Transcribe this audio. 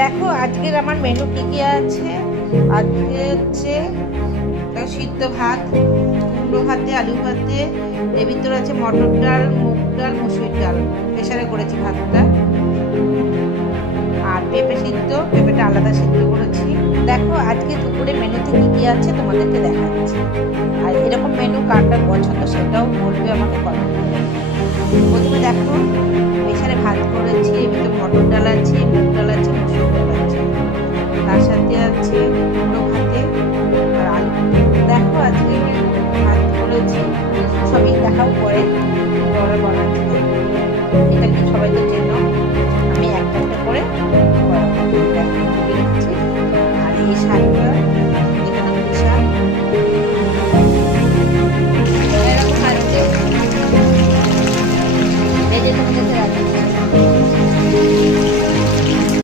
দেখো আজকের আমার মেনু কি কি আছে। আজকে হচ্ছে সিদ্ধ ভাত, কুমড়ো ভাতে, আলু ভাতে, এর ভিতরে আছে মটর ডাল, মুগ ডাল, মুসুরির ডাল, প্রেসারে করেছি ভাতটা। আর পেঁপে সিদ্ধ, পেঁপেটা আলাদা সিদ্ধ করেছি। দেখো আজকে দুপুরে মেনুতে কি কি আছে তোমাদেরকে দেখাচ্ছি। আর এরকম মেনু কারটা পছন্দ সেটাও বলবে আমাকে কমেন্ট করে। প্রথমে দেখো প্রেসারে ভাত করেছি, এর ভিতরে মটর ডাল আছে, মুগ ডাল